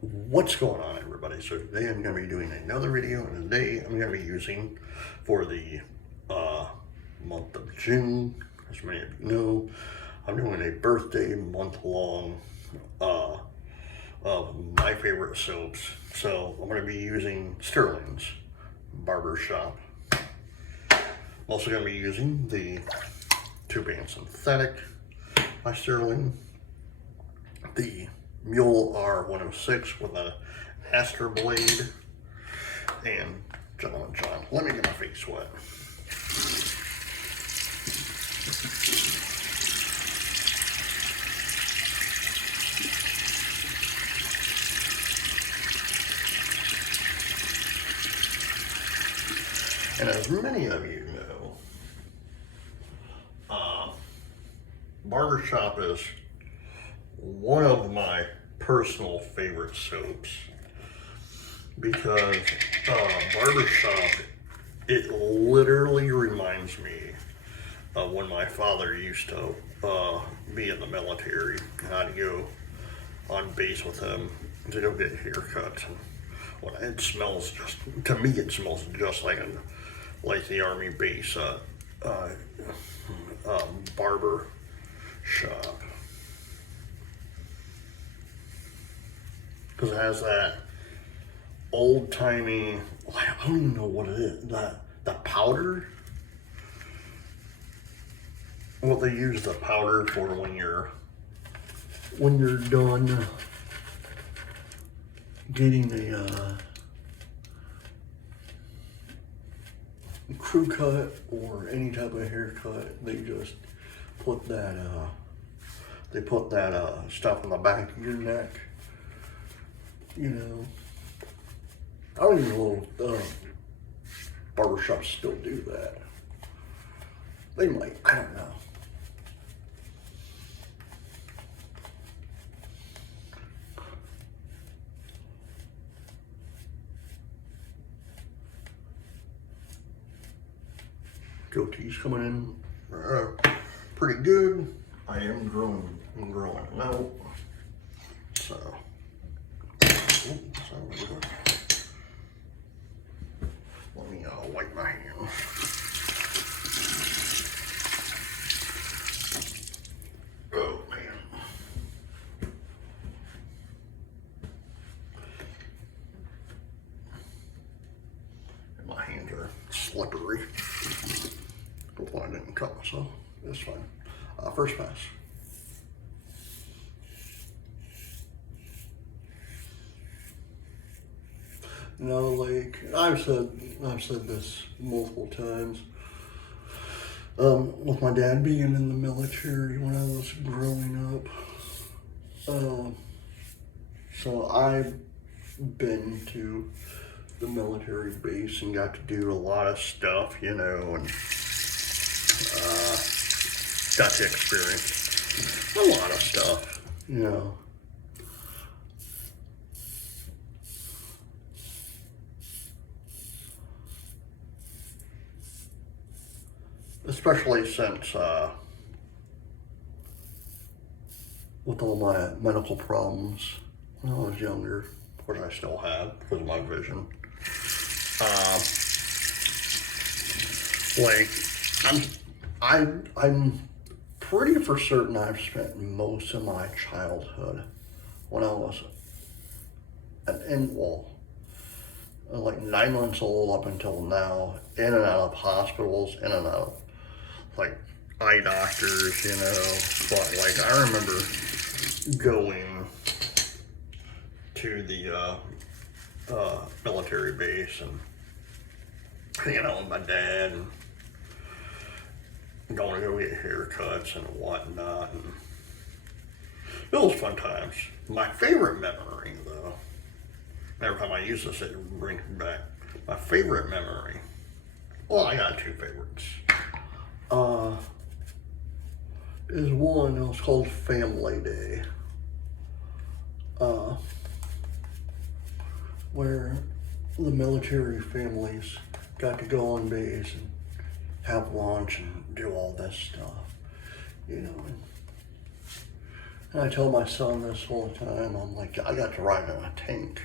What's going on, everybody? So today I'm going to be doing another video, and today I'm going to be using for the month of June. As many of you know, I'm doing a birthday month-long of my favorite soaps. So I'm going to be using Stirling's Barbershop. I'm also going to be using the 2-band synthetic by Stirling, the Mule R106 with an aster blade, and John, let me get my face wet. And as many of you know, Barbershop is one of my personal favorite soaps because Barbershop, it literally reminds me of when my father used to be in the military, and I'd go on base with him to go get haircuts. And well, it smells just, to me, it smells just like the Army base barber shop. Because it has that old-timey, I don't even know what it is, the powder. What they use the powder for when you're done getting a crew cut or any type of haircut. They just put that stuff on the back of your neck. You know, I don't even know if barbershops still do that. They might, I don't know. Goatee's coming in pretty good. I'm growing it out. So. Let me wipe my hands. Oh man. And my hands are slippery. Hopefully I didn't cut myself. It's fine. First pass. No, like I've said this multiple times. With my dad being in the military when I was growing up, so I've been to the military base and got to do a lot of stuff, you know, and got to experience a lot of stuff, you know. Especially since, with all my medical problems when I was younger, which I still have because of my vision. I'm pretty for certain I've spent most of my childhood when I was like 9 months old up until now, in and out of hospitals, in and out of like eye doctors, you know. But like I remember going to the military base and hanging out with my dad and going to go get haircuts and whatnot, and it was fun times. My favorite memory, though, every time I use this, it brings me back. My favorite memory, well, I got 2 favorites. Is one, it was called Family Day. Where the military families got to go on base and have lunch and do all this stuff, you know. And I tell my son this all the time. I'm like, I got to ride in a tank,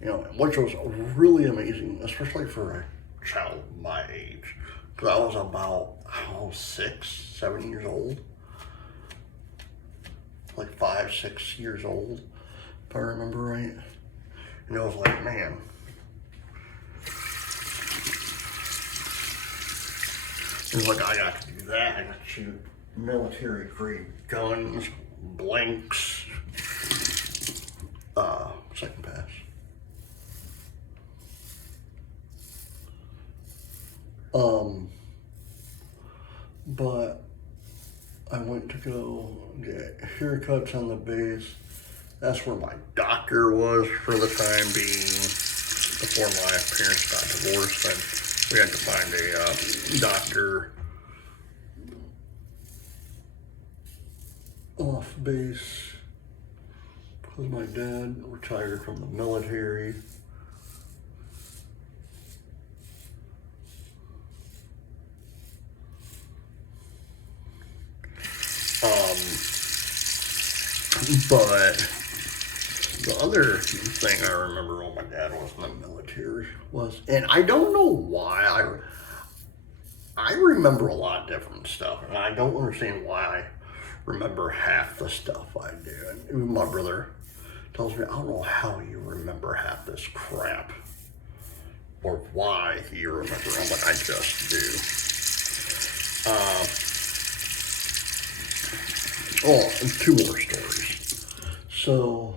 you know, which was really amazing, especially for a child my age. Because I was about, 6, 7 years old. Like 5, 6 years old, if I remember right. And I was like, man. It was like, I got to do that. I got to shoot military grade guns, blanks, second pass. But I went to go get haircuts on the base. That's where my doctor was for the time being. Before my parents got divorced, and we had to find a doctor off base because my dad retired from the military. But the other thing I remember when my dad was in the military was, and I don't know why, I remember a lot of different stuff, and I don't understand why I remember half the stuff I do. And even my brother tells me, I don't know how you remember half this crap, or why you remember. I'm like, I just do. And 2 more stories. So,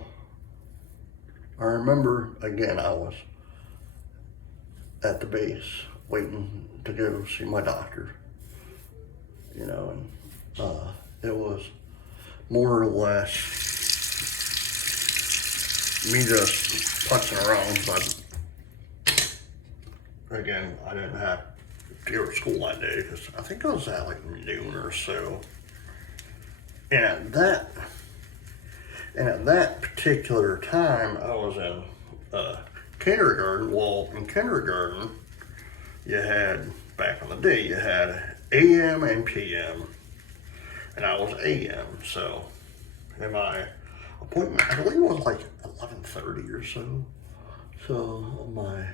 I remember, again, I was at the base waiting to go see my doctor, you know, and it was more or less me just putzing around, but again, I didn't have to go to school that day because I think I was at like noon or so. And at that particular time, I was in kindergarten. Well, in kindergarten, you had, back in the day, you had AM and PM, and I was AM. So, in my appointment, I believe it was like 11:30 or so. So my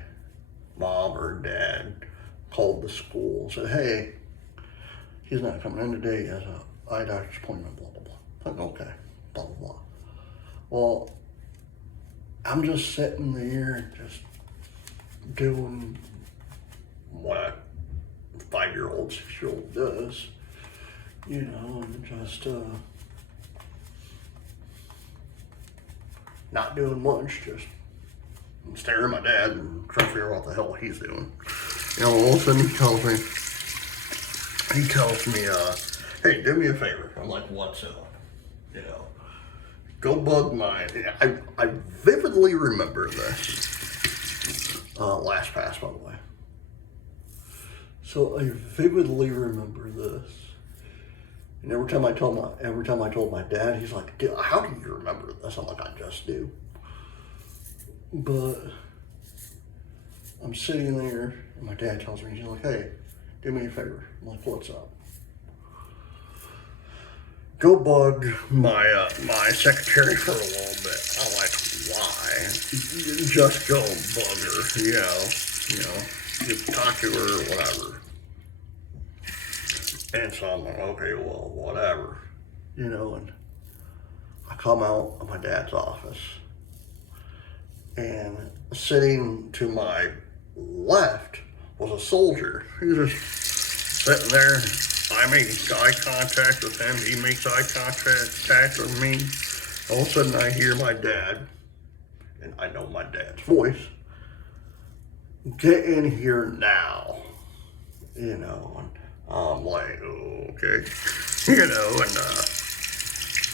mom or dad called the school and said, "Hey, he's not coming in today. He has a eye doctor's appointment, blah, blah, blah." I'm like, okay, blah, blah, blah. Well, I'm just sitting there just doing what a 5-year-old, 6-year-old does, you know, and just not doing much, just staring at my dad and trying to figure out what the hell he's doing. You know, all of a sudden he tells me, hey, do me a favor. I'm like, what's up? You know, go bug my, I vividly remember this, last pass, by the way. So I vividly remember this. And every time I told my dad, he's like, "Dude, how do you remember this?" I'm like, "I just do." But I'm sitting there, and my dad tells me, he's like, "Hey, do me a favor." I'm like, "What's up?" "Go bug my secretary for a little bit." I'm like, "Why?" "Just go bug her, you know, just talk to her or whatever." And so I'm like, okay, well, whatever, you know, and I come out of my dad's office, and sitting to my left was a soldier. He was just sitting there. I make eye contact with him. He makes eye contact with me. All of a sudden, I hear my dad, and I know my dad's voice, "Get in here now," you know, and I'm like, okay, you know, and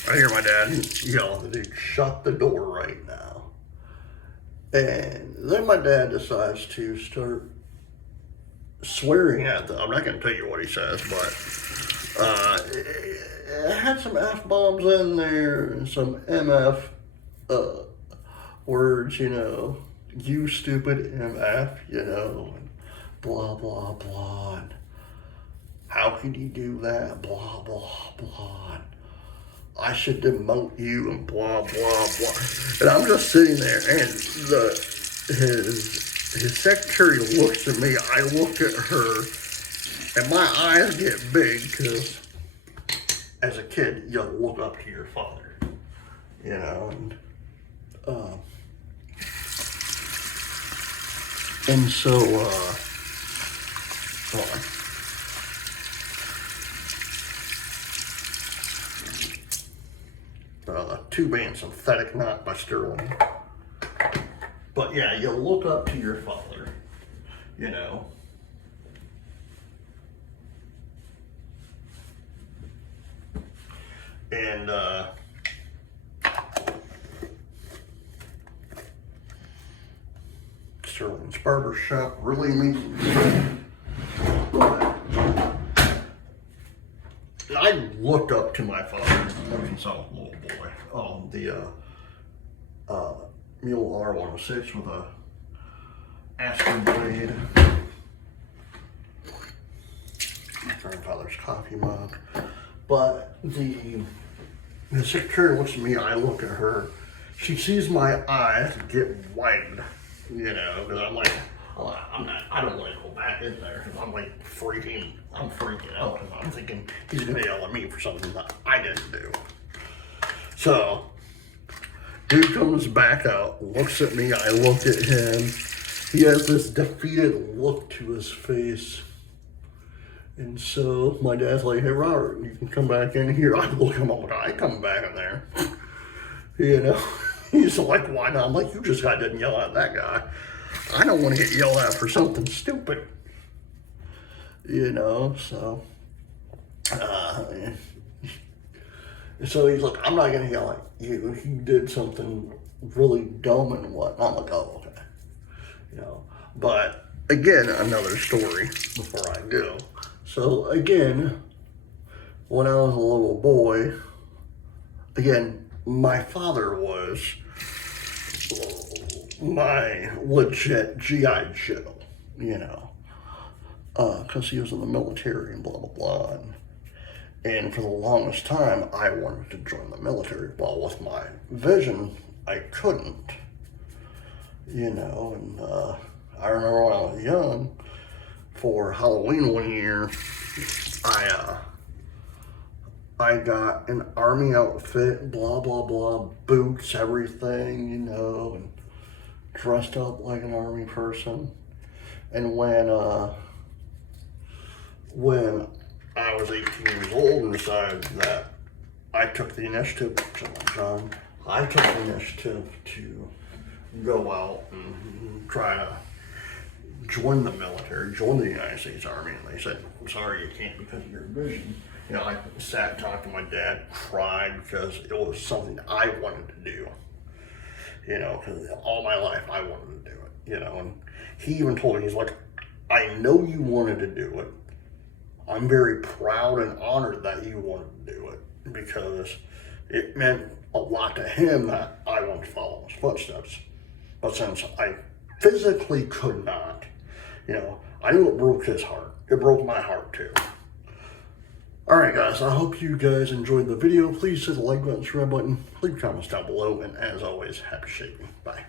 I hear my dad yell, "Dude, shut the door right now." And then my dad decides to start swearing at them. I'm not going to tell you what he says, but it had some F-bombs in there and some MF words, you know, "you stupid MF," you know, and blah, blah, blah. And how could he do that? Blah, blah, blah. I should demote you and blah, blah, blah. And I'm just sitting there, and his secretary looks at me, I look at her, and my eyes get big, because as a kid, you look up to your father, you know, and so, hold on. Two band Synthetic Knot by Stirling. But yeah, you look up to your father, you know. And Stirling's Barbershop really makes me. I looked up to my father ever since I was a little boy. The Mule R106 with a Aspen blade. My grandfather's coffee mug. But the secretary looks at me, I look at her. She sees my eyes get wide, you know, because I'm like, I don't want to go back in there, because I'm like freaking out, and I'm thinking he's going to yell at me for something that I didn't do. So, dude comes back out, looks at me, I look at him. He has this defeated look to his face. And so my dad's like, hey, Robert, you can come back in here. I look at him, like, I come back in there. You know, he's like, why not? I'm like, you just got done yelling at that guy. I don't want to get yelled at for something stupid. You know, so. So he's like, I'm not going to yell at you. He did something really dumb and whatnot. I'm like, oh, okay. You know, but again, another story before I go. So again, when I was a little boy, again, my father was my legit G.I. Joe, you know, because he was in the military and blah, blah, blah. And for the longest time, I wanted to join the military. Well, with my vision, I couldn't, you know, and I remember when I was young, for Halloween one year, I got an army outfit, blah, blah, blah, boots, everything, you know, and dressed up like an army person. And when I was 18 years old and decided that I took the initiative, John, I took the initiative to go out and try to join the military, join the United States Army, and they said, I'm sorry, you can't because of your vision. You know, I sat and talked to my dad, cried, because it was something I wanted to do. You know, because all my life I wanted to do it, you know, and he even told me, he's like, I know you wanted to do it. I'm very proud and honored that you wanted to do it, because it meant a lot to him that I wanted to follow his footsteps. But since I physically could not, you know, I knew it broke his heart. It broke my heart too. Alright guys, I hope you guys enjoyed the video. Please hit the like button, subscribe button, leave comments down below, and as always, happy shaping. Bye.